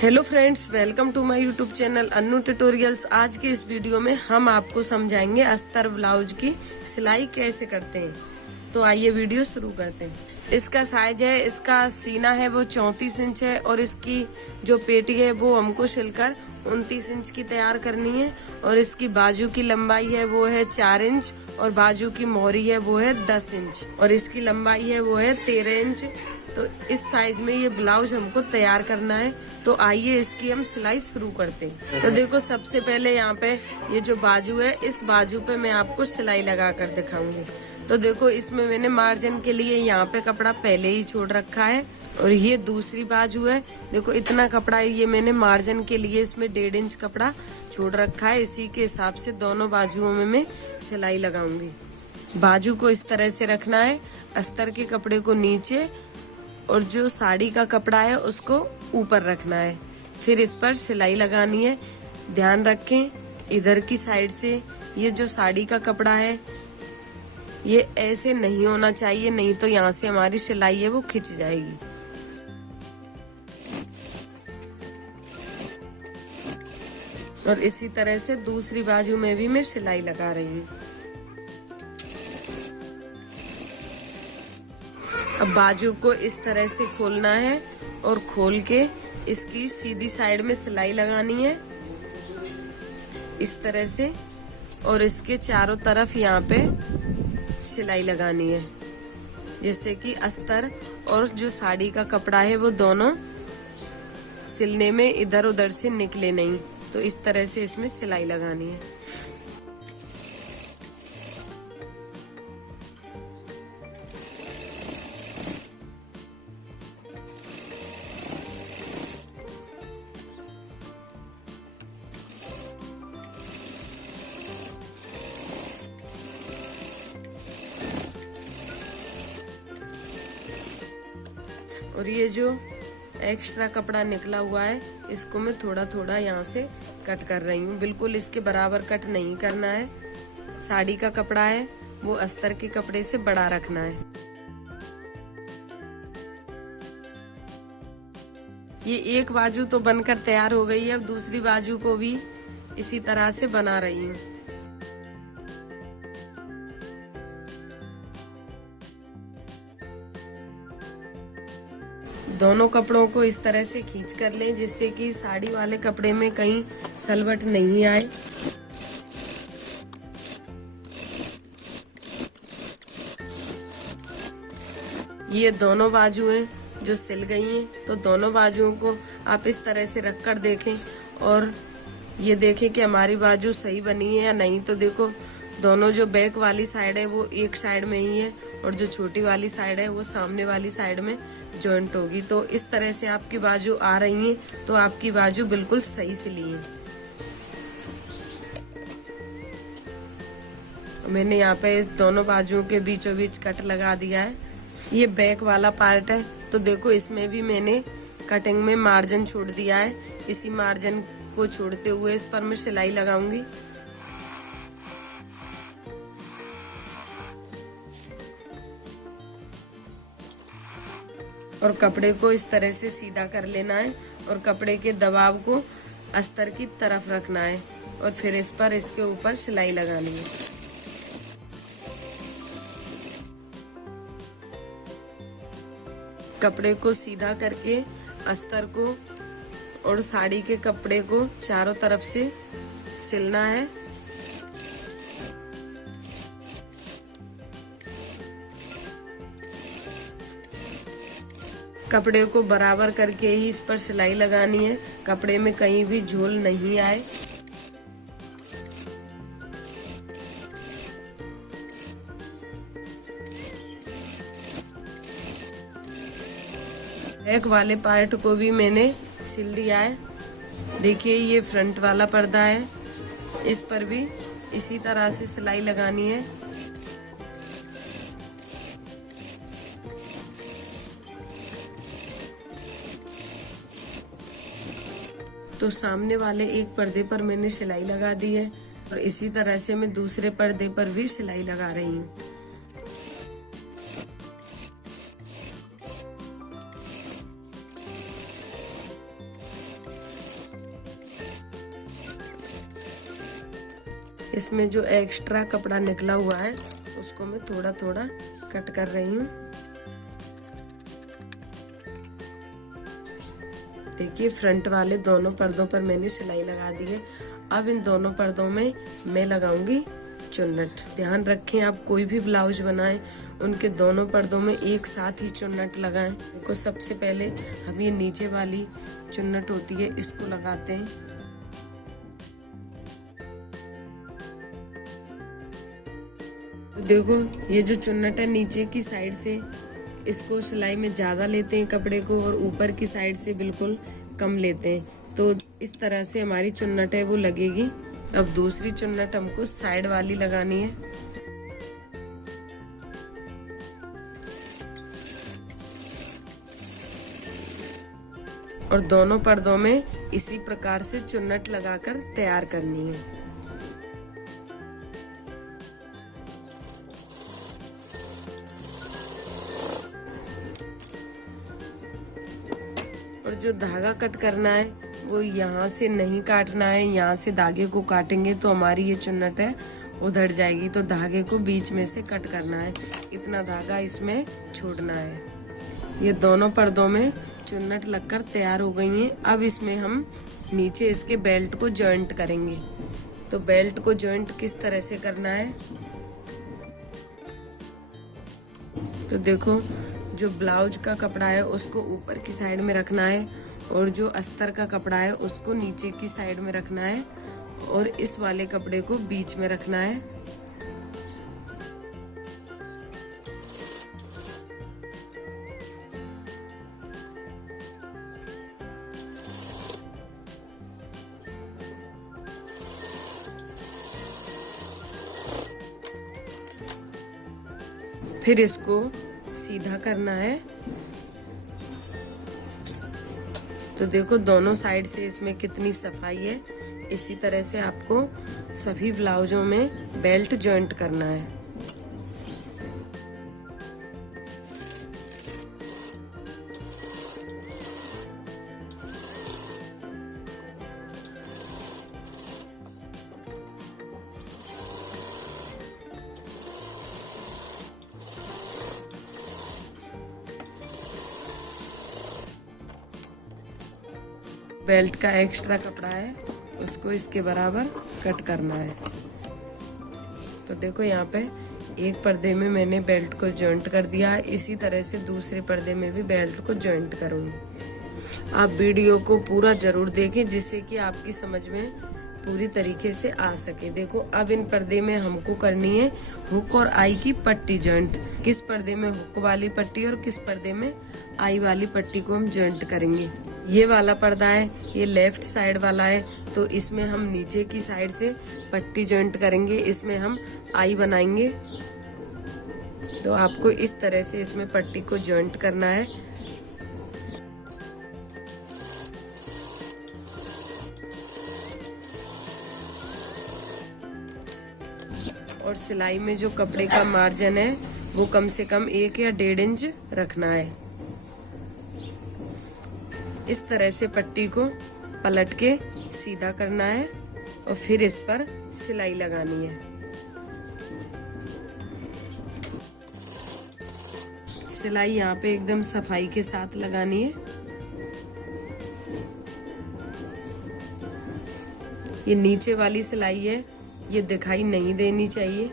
Hello friends, welcome to my YouTube channel Annu tutorials. आज के इस वीडियो में हम आपको समझाएंगे अस्तर ब्लाउज की सिलाई कैसे करते हैं। तो आइए वीडियो शुरू करते हैं। इसका साइज है, इसका सीना है वो 34 इंच है और इसकी जो पेटी है वो हमको सिलकर 29 इंच की तैयार करनी है। और इसकी बाजू की लंबाई है वो है 4 इंच और बाजू की मोहरी है वो है 10 इंच और इसकी लंबाई है वो है 13 इंच। तो इस साइज में ये ब्लाउज हमको तैयार करना है। तो आइए इसकी हम सिलाई शुरू करते हैं। तो देखो, सबसे पहले यहाँ पे ये जो बाजू है, इस बाजू पे मैं आपको सिलाई लगा कर दिखाऊंगी। तो देखो, इसमें मैंने मार्जिन के लिए यहाँ पे कपड़ा पहले ही छोड़ रखा है और ये दूसरी बाजू है। देखो, इतना कपड़ा है, ये मैंने मार्जिन के लिए इसमें 1.5 इंच कपड़ा छोड़ रखा है। इसी के हिसाब से दोनों बाजुओं में मैं सिलाई लगाऊंगी। बाजू को इस तरह से रखना है, अस्तर के कपड़े को नीचे और जो साड़ी का कपड़ा है उसको ऊपर रखना है। फिर इस पर सिलाई लगानी है। ध्यान रखें, इधर की साइड से ये जो साड़ी का कपड़ा है ये ऐसे नहीं होना चाहिए, नहीं तो यहाँ से हमारी सिलाई है वो खिंच जाएगी। और इसी तरह से दूसरी बाजू में भी मैं सिलाई लगा रही हूँ। अब बाजू को इस तरह से खोलना है और खोल के इसकी सीधी साइड में सिलाई लगानी है इस तरह से, और इसके चारों तरफ यहाँ पे सिलाई लगानी है, जिससे कि अस्तर और जो साड़ी का कपड़ा है वो दोनों सिलने में इधर उधर से निकले नहीं। तो इस तरह से इसमें सिलाई लगानी है। और ये जो एक्स्ट्रा कपड़ा निकला हुआ है इसको मैं थोड़ा थोड़ा यहाँ से कट कर रही हूँ। बिल्कुल इसके बराबर कट नहीं करना है। साड़ी का कपड़ा है वो अस्तर के कपड़े से बड़ा रखना है। ये एक बाजू तो बनकर तैयार हो गई है। अब दूसरी बाजू को भी इसी तरह से बना रही हूँ। दोनों कपड़ों को इस तरह से खींच कर लें जिससे कि साड़ी वाले कपड़े में कहीं सलवट नहीं आए। ये दोनों बाजुएं जो सिल गई हैं, तो दोनों बाजुओं को आप इस तरह से रख कर देखें और ये देखें कि हमारी बाजू सही बनी है या नहीं। तो देखो, दोनों जो बैक वाली साइड है वो एक साइड में ही है और जो छोटी वाली साइड है वो सामने वाली साइड में जॉइंट होगी। तो इस तरह से आपकी बाजू आ रही है तो आपकी बाजू बिल्कुल सही सिली है। मैंने यहाँ पे दोनों बाजुओं के बीचों बीच कट लगा दिया है। ये बैक वाला पार्ट है, तो देखो इसमें भी मैंने कटिंग में मार्जिन छोड़ दिया है। इसी मार्जिन को छोड़ते हुए इस पर मैं सिलाई लगाऊंगी। और कपड़े को इस तरह से सीधा कर लेना है और कपड़े के दबाव को अस्तर की तरफ रखना है और फिर इस पर इसके ऊपर सिलाई लगानी है। कपड़े को सीधा करके अस्तर को और साड़ी के कपड़े को चारों तरफ से सिलना है। कपड़े को बराबर करके ही इस पर सिलाई लगानी है, कपड़े में कहीं भी झोल नहीं आए। बैक वाले पार्ट को भी मैंने सिल दिया है। देखिए, ये फ्रंट वाला पर्दा है, इस पर भी इसी तरह से सिलाई लगानी है। तो सामने वाले एक पर्दे पर मैंने सिलाई लगा दी है और इसी तरह से मैं दूसरे पर्दे पर भी सिलाई लगा रही हूँ। इसमें जो एक्स्ट्रा कपड़ा निकला हुआ है उसको मैं थोड़ा थोड़ा कट कर रही हूँ। देखिए फ्रंट वाले दोनों पर्दों पर मैंने सिलाई लगा दी है। अब इन दोनों पर्दों में मैं लगाऊंगी चुन्नट। ध्यान रखें, आप कोई भी ब्लाउज बनाएं उनके दोनों पर्दों में एक साथ ही चुन्नट लगाएं। देखो सबसे पहले हम ये नीचे वाली चुन्नट होती है इसको लगाते हैं। तो देखो ये जो चुन्नट है नीचे की साइड से, इसको सिलाई में ज्यादा लेते हैं कपड़े को और ऊपर की साइड से बिल्कुल कम लेते हैं। तो इस तरह से हमारी चुन्नट है वो लगेगी। अब दूसरी चुन्नट हमको साइड वाली लगानी है। और दोनों पर्दों में इसी प्रकार से चुन्नट लगाकर तैयार करनी है। और जो धागा कट करना है वो यहाँ से नहीं काटना है, यहाँ से धागे को काटेंगे तो हमारी ये चुन्नट है उधड़ जाएगी। तो धागे को बीच में से कट करना है, इतना धागा इसमें छोड़ना है। ये दोनों पर्दों में चुन्नट लगकर तैयार हो गई हैं। अब इसमें हम नीचे इसके बेल्ट को जॉइंट करेंगे। तो बेल्ट को जॉइंट किस तरह से करना है, तो देखो जो ब्लाउज का कपड़ा है उसको ऊपर की साइड में रखना है और जो अस्तर का कपड़ा है उसको नीचे की साइड में रखना है और इस वाले कपड़े को बीच में रखना है। फिर इसको सीधा करना है। तो देखो दोनों साइड से इसमें कितनी सफाई है। इसी तरह से आपको सभी ब्लाउजों में बेल्ट जॉइंट करना है। बेल्ट का एक्स्ट्रा कपड़ा है उसको इसके बराबर कट करना है। तो देखो यहाँ पे एक पर्दे में मैंने बेल्ट को जॉइंट कर दिया है, इसी तरह से दूसरे पर्दे में भी बेल्ट को जॉइंट करूंगी। आप वीडियो को पूरा जरूर देखें जिससे कि आपकी समझ में पूरी तरीके से आ सके। देखो अब इन पर्दे में हमको करनी है हुक और आई की पट्टी जॉइंट। किस पर्दे में हुक वाली पट्टी और किस पर्दे में आई वाली पट्टी को हम जॉइंट करेंगे। ये वाला पर्दा है, ये लेफ्ट साइड वाला है, तो इसमें हम नीचे की साइड से पट्टी जॉइंट करेंगे, इसमें हम आई बनाएंगे। तो आपको इस तरह से इसमें पट्टी को जॉइंट करना है। और सिलाई में जो कपड़े का मार्जिन है वो कम से कम 1 या 1.5 इंच रखना है। इस तरह से पट्टी को पलट के सीधा करना है और फिर इस पर सिलाई लगानी है। सिलाई यहाँ पे एकदम सफाई के साथ लगानी है। ये नीचे वाली सिलाई है, ये दिखाई नहीं देनी चाहिए।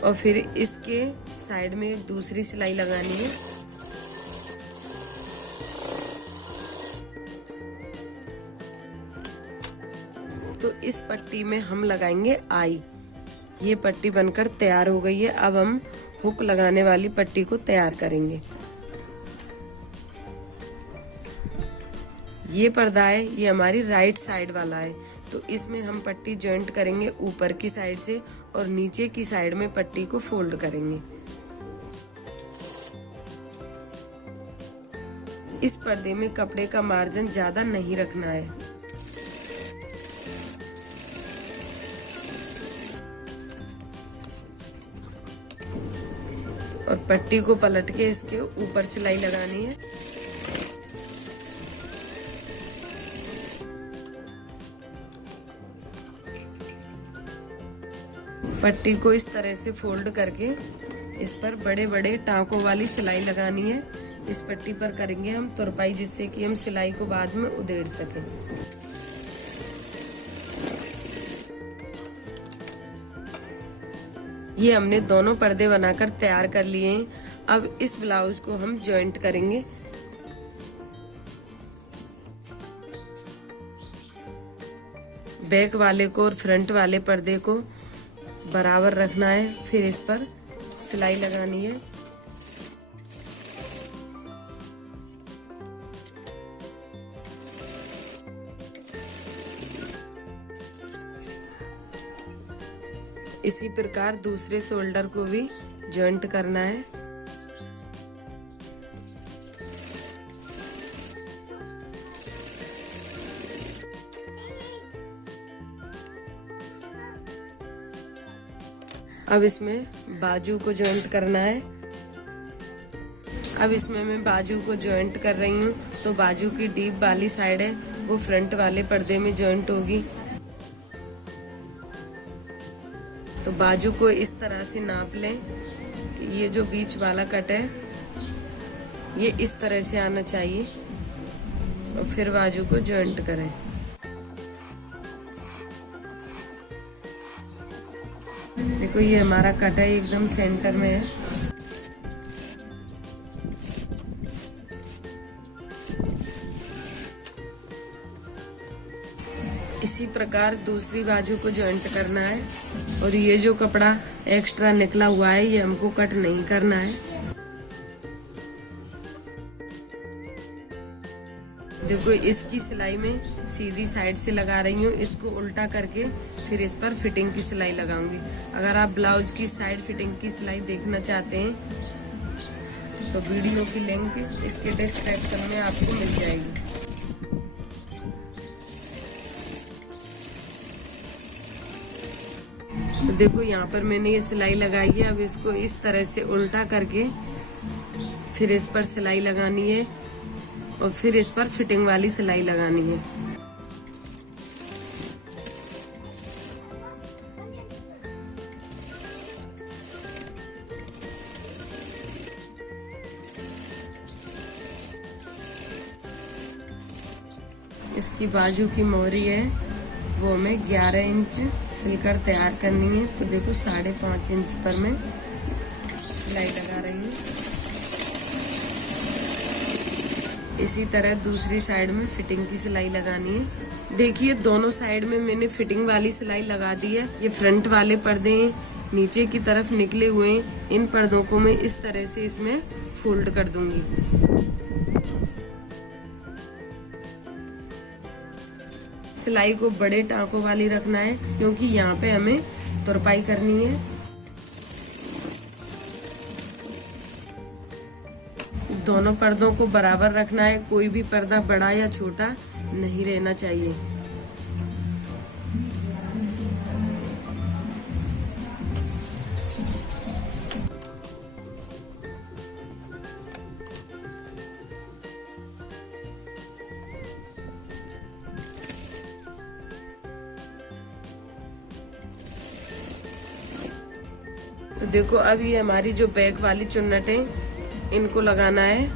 और फिर इसके साइड में एक दूसरी सिलाई लगानी है। तो इस पट्टी में हम लगाएंगे आई। ये पट्टी बनकर तैयार हो गई है। अब हम हुक लगाने वाली पट्टी को तैयार करेंगे। ये पर्दा है, ये हमारी राइट साइड वाला है, तो इसमें हम पट्टी जॉइंट करेंगे ऊपर की साइड से और नीचे की साइड में पट्टी को फोल्ड करेंगे। इस पर्दे में कपड़े का मार्जिन ज्यादा नहीं रखना है। और पट्टी को पलट के इसके ऊपर सिलाई लगानी है। पट्टी को इस तरह से फोल्ड करके इस पर बड़े बड़े टाँकों वाली सिलाई लगानी है। इस पट्टी पर करेंगे हम तुरपाई, जिससे कि हम सिलाई को बाद में उधेड़ सकें। ये हमने दोनों पर्दे बनाकर तैयार कर लिए हैं। अब इस ब्लाउज को हम जॉइंट करेंगे। बैक वाले को और फ्रंट वाले पर्दे को बराबर रखना है, फिर इस पर सिलाई लगानी है। इसी प्रकार दूसरे शोल्डर को भी जॉइंट करना है। अब इसमें बाजू को जॉइंट करना है। अब इसमें मैं बाजू को जॉइंट कर रही हूँ, तो बाजू की डीप वाली साइड है वो फ्रंट वाले पर्दे में जॉइंट होगी। तो बाजू को इस तरह से नाप लें कि ये जो बीच वाला कट है ये इस तरह से आना चाहिए, और फिर बाजू को जॉइंट करें। देखो ये हमारा कट है, एकदम सेंटर में है। इसी प्रकार दूसरी बाजू को जॉइंट करना है, और ये जो कपड़ा एक्स्ट्रा निकला हुआ है ये हमको कट नहीं करना है। देखो इसकी सिलाई में सीधी साइड से लगा रही हूँ, इसको उल्टा करके फिर इस पर फिटिंग की सिलाई लगाऊंगी। अगर आप ब्लाउज की साइड फिटिंग की सिलाई देखना चाहते हैं तो वीडियो की लिंक इसके डिस्क्रिप्शन में आपको मिल जाएगी। तो देखो यहाँ पर मैंने ये सिलाई लगाई है। अब इसको इस तरह से उल्टा करके फिर इस पर सिलाई लगानी है, और फिर इस पर फिटिंग वाली सिलाई लगानी है। इसकी बाजू की मोहरी है वो हमें 11 इंच सिलकर तैयार करनी है। तो देखो 5.5 इंच पर मैं सिलाई लगा रही हूँ। इसी तरह दूसरी साइड में फिटिंग की सिलाई लगानी है। देखिए दोनों साइड में मैंने फिटिंग वाली सिलाई लगा दी है। ये फ्रंट वाले पर्दे नीचे की तरफ निकले हुए हैं, इन पर्दों को मैं इस तरह से इसमें फोल्ड कर दूंगी। सिलाई को बड़े टाँकों वाली रखना है, क्योंकि यहाँ पे हमें तुरपाई करनी है। दोनों पर्दों को बराबर रखना है, कोई भी पर्दा बड़ा या छोटा नहीं रहना चाहिए। तो देखो अब ये हमारी जो बैक वाली चुन्नट है इनको लगाना है।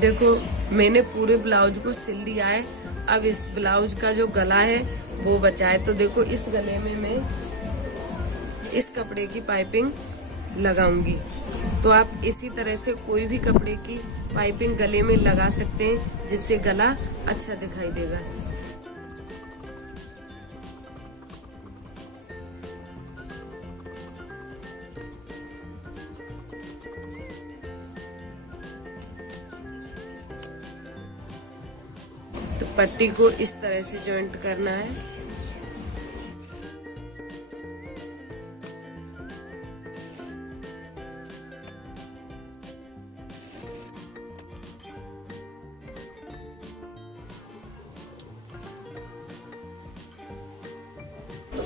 देखो मैंने पूरे ब्लाउज को सिल दिया है। अब इस ब्लाउज का जो गला है वो बचा है। तो देखो इस गले में मैं इस कपड़े की पाइपिंग लगाऊंगी। तो आप इसी तरह से कोई भी कपड़े की पाइपिंग गले में लगा सकते हैं, जिससे गला अच्छा दिखाई देगा। तो पट्टी को इस तरह से जॉइंट करना है।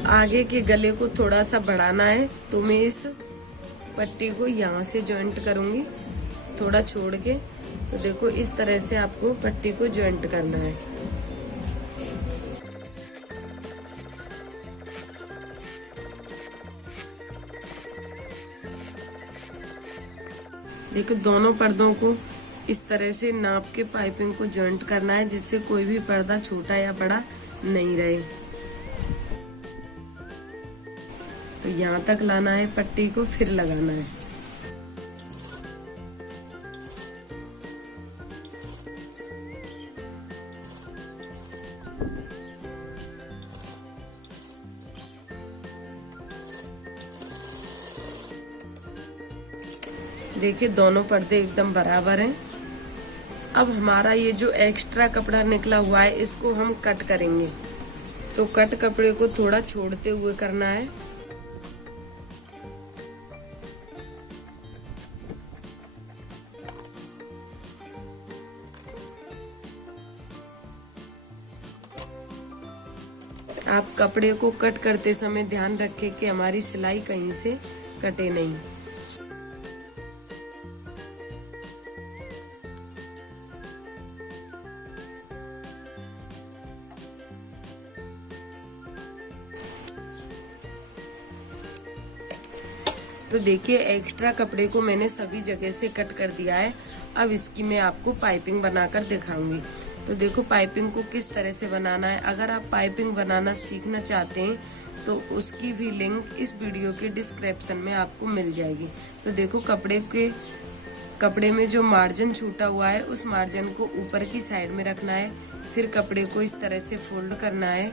आगे के गले को थोड़ा सा बढ़ाना है, तो मैं इस पट्टी को यहाँ से जॉइंट करूंगी थोड़ा छोड़ के। तो देखो इस तरह से आपको पट्टी को जॉइंट करना है। देखो दोनों पर्दों को इस तरह से नाप के पाइपिंग को जॉइंट करना है, जिससे कोई भी पर्दा छोटा या बड़ा नहीं रहे। तो यहाँ तक लाना है पट्टी को, फिर लगाना है। देखिए दोनों पर्दे एकदम बराबर हैं। अब हमारा ये जो एक्स्ट्रा कपड़ा निकला हुआ है इसको हम कट करेंगे। तो कट कपड़े को थोड़ा छोड़ते हुए करना है। आप कपड़े को कट करते समय ध्यान रखें कि हमारी सिलाई कहीं से कटे नहीं। तो देखिए एक्स्ट्रा कपड़े को मैंने सभी जगह से कट कर दिया है। अब इसकी मैं आपको पाइपिंग बनाकर दिखाऊंगी। तो देखो पाइपिंग को किस तरह से बनाना है। अगर आप पाइपिंग बनाना सीखना चाहते हैं तो उसकी भी लिंक इस वीडियो के डिस्क्रिप्शन में आपको मिल जाएगी। तो देखो कपड़े में जो मार्जिन छूटा हुआ है उस मार्जिन को ऊपर की साइड में रखना है। फिर कपड़े को इस तरह से फोल्ड करना है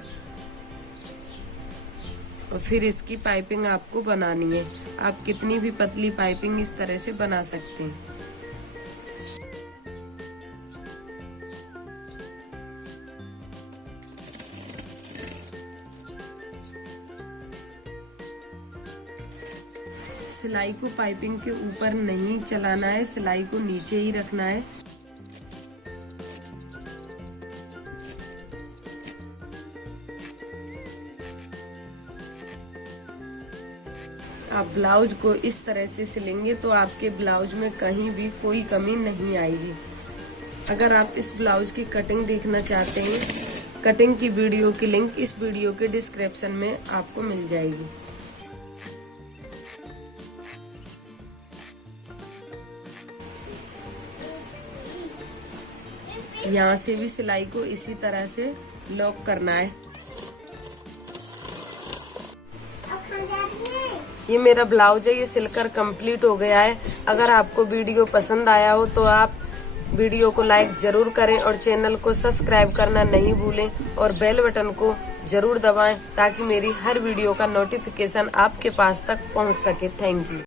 और फिर इसकी पाइपिंग आपको बनानी है। आप कितनी भी पतली पाइपिंग इस तरह से बना सकते हैं। सिलाई को पाइपिंग के ऊपर नहीं चलाना है, सिलाई को नीचे ही रखना है। आप ब्लाउज को इस तरह से सिलेंगे तो आपके ब्लाउज में कहीं भी कोई कमी नहीं आएगी। अगर आप इस ब्लाउज की कटिंग देखना चाहते हैं, कटिंग की वीडियो की लिंक इस वीडियो के डिस्क्रिप्शन में आपको मिल जाएगी। यहाँ से भी सिलाई को इसी तरह से लॉक करना है। ये मेरा ब्लाउज है, ये सिलकर कंप्लीट हो गया है। अगर आपको वीडियो पसंद आया हो तो आप वीडियो को लाइक जरूर करें और चैनल को सब्सक्राइब करना नहीं भूलें और बेल बटन को जरूर दबाएं ताकि मेरी हर वीडियो का नोटिफिकेशन आपके पास तक पहुंच सके। Thank you.